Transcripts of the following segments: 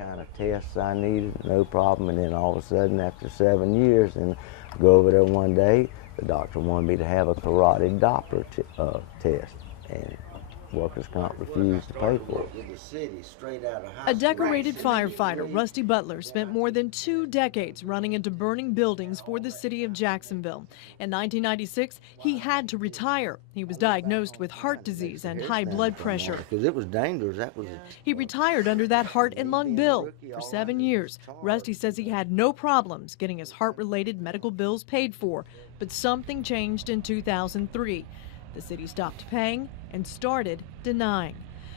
kind of tests I needed, no problem. And then all of a sudden, after 7 years, and go over there one day, the doctor wanted me to have a carotid Doppler test, and workers' comp refused to pay for it. A decorated firefighter, Rusty Butler, spent more than 2 decades running into burning buildings for the city of Jacksonville. In 1996, he had to retire. He was diagnosed with heart disease and high blood pressure. Because it was dangerous. He retired under that heart and lung bill. For 7 years, Rusty says he had no problems getting his heart-related medical bills paid for, but something changed in 2003. The city stopped paying and started denying.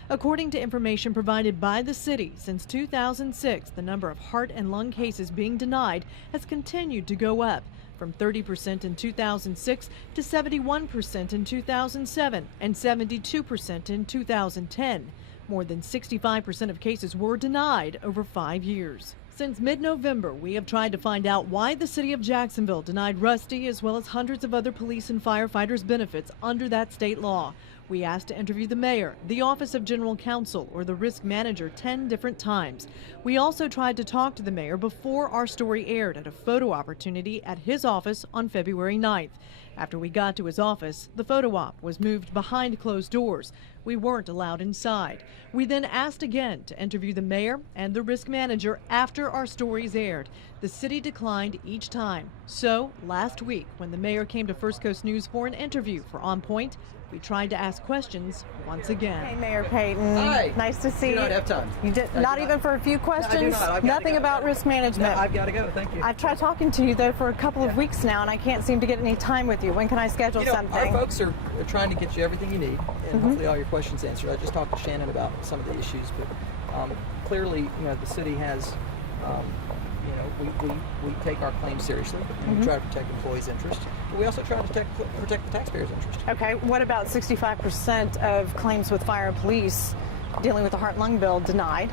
According to information provided by the city, since 2006, the number of heart and lung cases being denied has continued to go up, from 30% in 2006 to 71% in 2007 and 72% in 2010. More than 65% of cases were denied over 5 years. Since mid-November, we have tried to find out why the city of Jacksonville denied Rusty as well as hundreds of other police and firefighters benefits under that state law. We asked to interview the mayor, the office of general counsel, or the risk manager 10 different times. We also tried to talk to the mayor before our story aired at a photo opportunity at his office on February 9th. After we got to his office, the photo op was moved behind closed doors. We weren't allowed inside. We then asked again to interview the mayor and the risk manager after our stories aired. The city declined each time. So last week, when the mayor came to First Coast News for an interview for On Point, we tried to ask questions once again. Hey, Mayor Payton. Hi. Nice to see you. You don't have time. You did not even for a few questions. Nothing about risk management. No, I've got to go. Thank you. I've tried talking to you though for a couple of weeks now, and I can't seem to get any time with you. When can I schedule something? Our folks are trying to get you everything you need, and hopefully all your questions answered. I just talked to Shannon about some of the issues, but clearly, the city has. We take our claims seriously, and we try to protect employees' interests. But we also try to protect the taxpayers' interest. Okay. What about 65% of claims with fire and police dealing with the heart lung bill denied?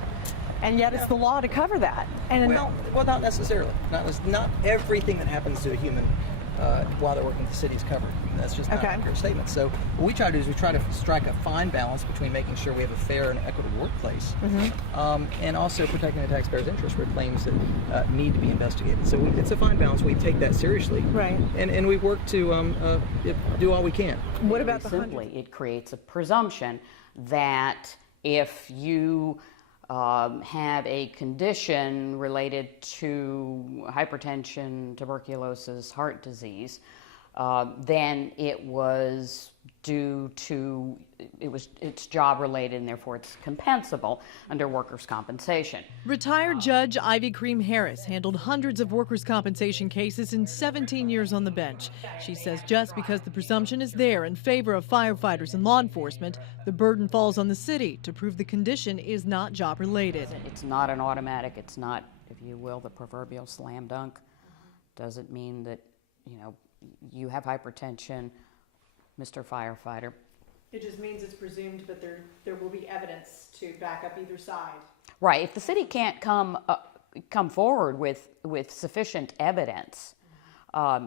And yet it's the law to cover that. And well, not necessarily. Not everything that happens to a human while they're working with the city is covered. That's just not an accurate statement. So what we try to do is we try to strike a fine balance between making sure we have a fair and equitable workplace, and also protecting the taxpayers' interest for claims that need to be investigated. So it's a fine balance. We take that seriously, right? And we work to do all we can. What about simply? It creates a presumption that if you have a condition related to hypertension, tuberculosis, heart disease, then it was due to, it's job related and therefore it's compensable under workers' compensation. Retired Judge Ivy Cream Harris handled hundreds of workers' compensation cases in 17 years on the bench. She says just because the presumption is there in favor of firefighters and law enforcement, the burden falls on the city to prove the condition is not job related. It's not an automatic, it's not, if you will, the proverbial slam dunk. Doesn't mean that, you have hypertension, Mr. Firefighter. It just means it's presumed, but there will be evidence to back up either side. Right. If the city can't come forward with sufficient evidence,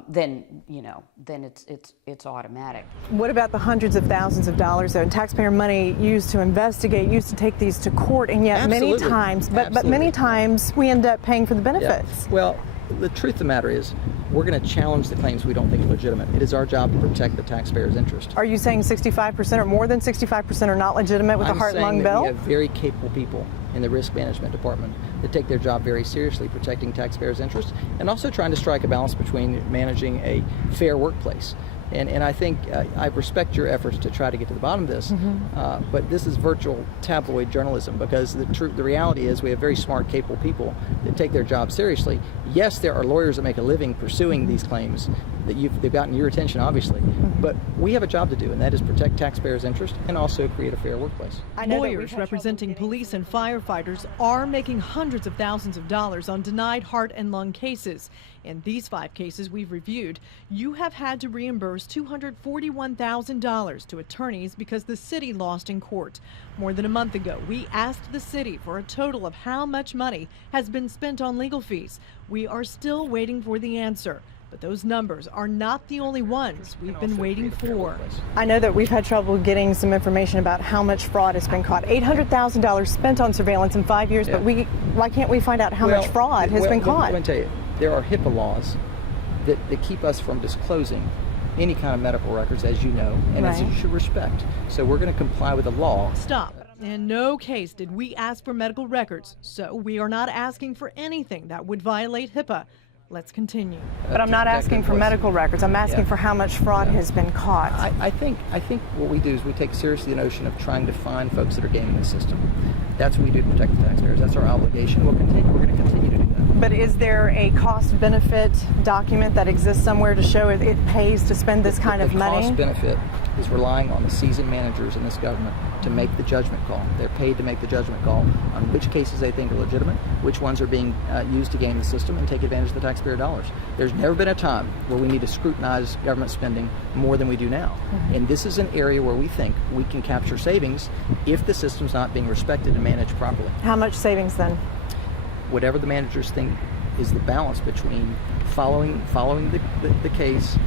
then it's automatic. What about the hundreds of thousands of dollars though, taxpayer money used to investigate, used to take these to court, and yet many times, but many times we end up paying for the benefits. Yeah. Well, the truth of the matter is, we're going to challenge the claims we don't think are legitimate. It is our job to protect the taxpayer's interest. Are you saying 65% or more than 65% are not legitimate with the heart and lung bill? We have very capable people in the risk management department that take their job very seriously, protecting taxpayers' interests, and also trying to strike a balance between managing a fair workplace. And I think I respect your efforts to try to get to the bottom of this, but this is virtual tabloid journalism, because the reality is we have very smart, capable people that take their job seriously. Yes, there are lawyers that make a living pursuing these claims that they've gotten your attention, obviously, but we have a job to do, and that is protect taxpayers' interest and also create a fair workplace. Lawyers representing police and firefighters are making hundreds of thousands of dollars on denied heart and lung cases. In these 5 cases we've reviewed, you have had to reimburse $241,000 to attorneys because the city lost in court. More than a month ago, we asked the city for a total of how much money has been spent on legal fees. We are still waiting for the answer. But those numbers are not the only ones we've been waiting for. I know that we've had trouble getting some information about how much fraud has been caught. $800,000 spent on surveillance in 5 years, but why can't we find out how much fraud has been caught? Let me tell you, there are HIPAA laws that keep us from disclosing any kind of medical records, as you know, and as you should respect. So we're going to comply with the law. Stop. In no case did we ask for medical records, so we are not asking for anything that would violate HIPAA. Let's continue. But I'm not asking for medical records. I'm asking for how much fraud has been caught. I think what we do is we take seriously the notion of trying to find folks that are gaming the system. That's what we do to protect the taxpayers. That's our obligation. We're going to continue to do that. But is there a cost-benefit document that exists somewhere to show it pays to spend this kind of money? The cost-benefit is relying on the seasoned managers in this government to make the judgment call. They're paid to make the judgment call on which cases they think are legitimate, which ones are being used to game the system and take advantage of the taxpayer dollars. There's never been a time where we need to scrutinize government spending more than we do now. And this is an area where we think we can capture savings if the system's not being respected and managed properly. How much savings then? Whatever the managers think is the balance between following the case,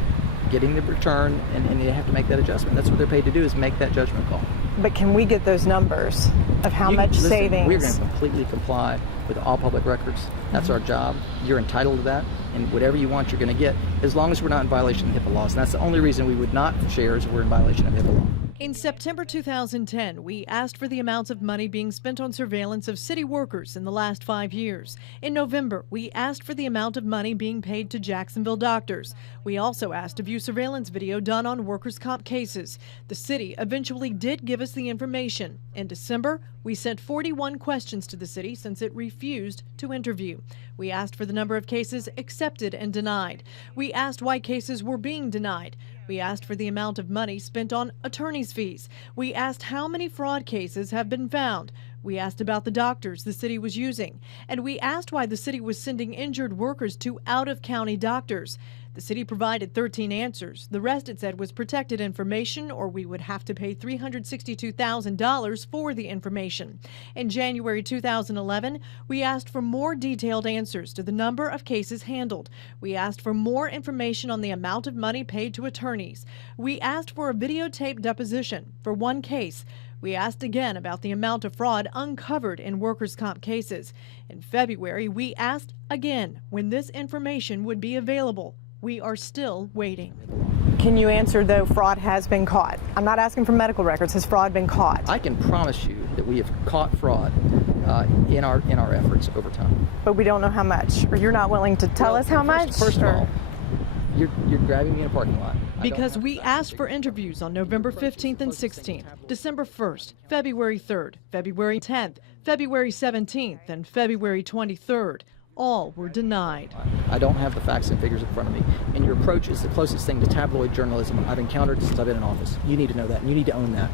getting the return, and they have to make that adjustment. That's what they're paid to do, is make that judgment call. But can we get those numbers of how much savings? We're going to completely comply with all public records. That's our job. You're entitled to that, and whatever you want, you're going to get, as long as we're not in violation of HIPAA laws. And that's the only reason we would not share, is if we're in violation of HIPAA law. In September 2010, we asked for the amounts of money being spent on surveillance of city workers in the last 5 years. In November, we asked for the amount of money being paid to Jacksonville doctors. We also asked to view surveillance video done on workers' comp cases. The city eventually did give us the information. In December, we sent 41 questions to the city since it refused to interview. We asked for the number of cases accepted and denied. We asked why cases were being denied. We asked for the amount of money spent on attorney's fees. We asked how many fraud cases have been found. We asked about the doctors the city was using. And we asked why the city was sending injured workers to out-of-county doctors. The city provided 13 answers. The rest, it said, was protected information, or we would have to pay $362,000 for the information. In January 2011, we asked for more detailed answers to the number of cases handled. We asked for more information on the amount of money paid to attorneys. We asked for a videotaped deposition for one case. We asked again about the amount of fraud uncovered in workers' comp cases. In February, we asked again when this information would be available. We are still waiting. Can you answer, though, fraud has been caught? I'm not asking for medical records. Has fraud been caught? I can promise you that we have caught fraud in our efforts over time. But we don't know how much, or you're not willing to tell us how much? First of all, you're grabbing me in a parking lot. Because we asked for interviews on November 15th and 16th, December 1st, February 3rd, February 10th, February 17th, and February 23rd. All were denied. I don't have the facts and figures in front of me, and your approach is the closest thing to tabloid journalism I've encountered since I've been in office. You need to know that, and you need to own that.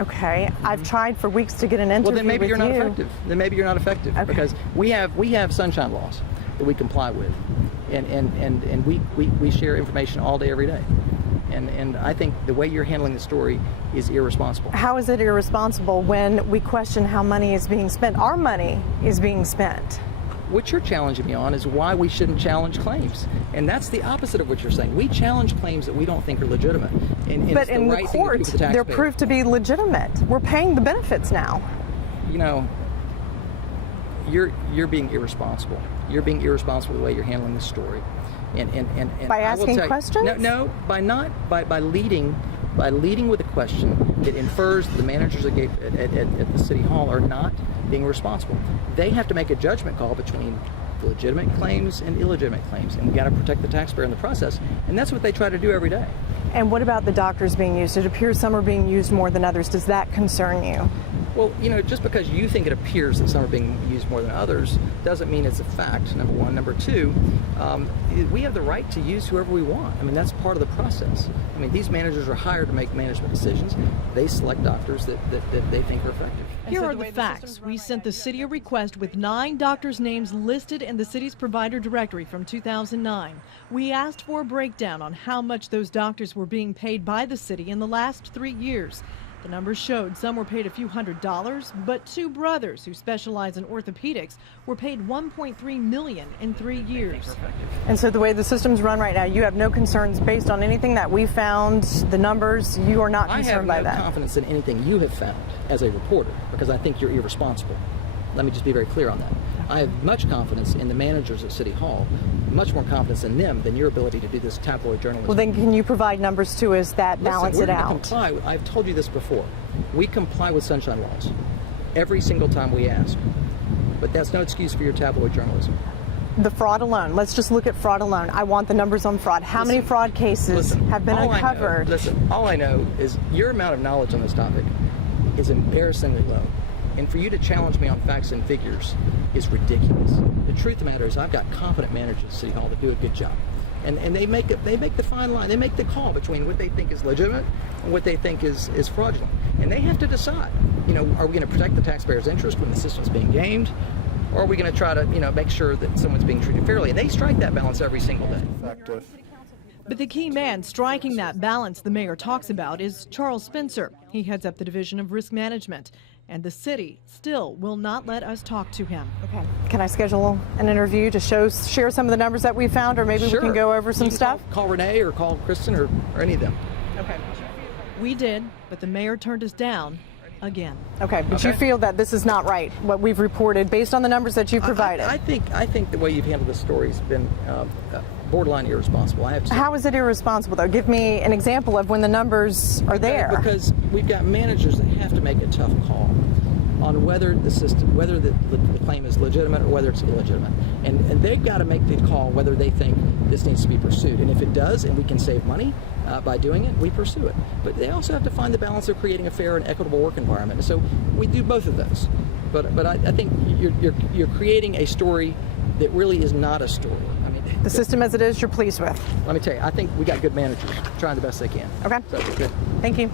Okay, I've tried for weeks to get an interview. Well, then maybe with you're not you. effective. Then maybe you're not effective, because we have sunshine laws that we comply with, and we share information all day, every day. And I think the way you're handling the story is irresponsible. How is it irresponsible when we question how money is being spent? Our money is being spent. What you're challenging me on is why we shouldn't challenge claims. And that's the opposite of what you're saying. We challenge claims that we don't think are legitimate. And but in the court, they're proved to be legitimate. We're paying the benefits now. You know, you're being irresponsible. You're being irresponsible the way you're handling this story. And by asking questions? No, by leading with a question that infers that the managers at the city hall are not being responsible. They have to make a judgment call between legitimate claims and illegitimate claims, and we got to protect the taxpayer in the process, and that's what they try to do every day. And what about the doctors being used? It appears some are being used more than others. Does that concern you? Well, you know, just because you think it appears that some are being used more than others doesn't mean it's a fact, number one. Number two, we have the right to use whoever we want. I mean, that's part of the process. I mean, these managers are hired to make management decisions. They select doctors that they think are effective. Here are the facts. We sent the city a request with 9 doctors' names listed in the city's provider directory from 2009. We asked for a breakdown on how much those doctors were being paid by the city in the last 3 years. The numbers showed some were paid a few $100s, but two brothers who specialize in orthopedics were paid $1.3 million in 3 years. And so the way the system's run right now, you have no concerns based on anything that we found, the numbers, you are not concerned by that? I have no confidence in anything you have found as a reporter, because I think you're irresponsible. Let me just be very clear on that. I have much confidence in the managers at City Hall, much more confidence in them than your ability to do this tabloid journalism. Well, then can you provide numbers to us that balance it out? Comply. I've told you this before. We comply with sunshine laws every single time we ask. But that's no excuse for your tabloid journalism. The fraud alone, let's just look at fraud alone. I want the numbers on fraud. How many fraud cases have been uncovered? All I know is your amount of knowledge on this topic is embarrassingly low. And for you to challenge me on facts and figures is ridiculous. The truth of the matter is I've got competent managers at City Hall that do a good job. And they make the fine line. They make the call between what they think is legitimate and what they think is fraudulent. And they have to decide, are we going to protect the taxpayer's interest when the system's being gamed? Or are we going to try to, make sure that someone's being treated fairly? And they strike that balance every single day. But the key man striking that balance the mayor talks about is Charles Spencer. He heads up the Division of Risk Management. And the city still will not let us talk to him. Okay. Can I schedule an interview to share some of the numbers that we found, or maybe Sure. we can go over some stuff? Call Renee or call Kristen or any of them. Okay. We did, but the mayor turned us down again. Okay, but you feel that this is not right, what we've reported, based on the numbers that you've provided? I think the way you've handled this story has been borderline irresponsible. I have to say. How is it irresponsible, though? Give me an example of when the numbers are there. Because we've got managers that have to make a tough call on whether the claim is legitimate or whether it's illegitimate. And they've got to make the call whether they think this needs to be pursued. And if it does, and we can save money by doing it, we pursue it. But they also have to find the balance of creating a fair and equitable work environment. So we do both of those. But I think you're creating a story that really is not a story. The system as it is, you're pleased with? Let me tell you, I think we got good managers trying the best they can. Okay. So, good. Thank you.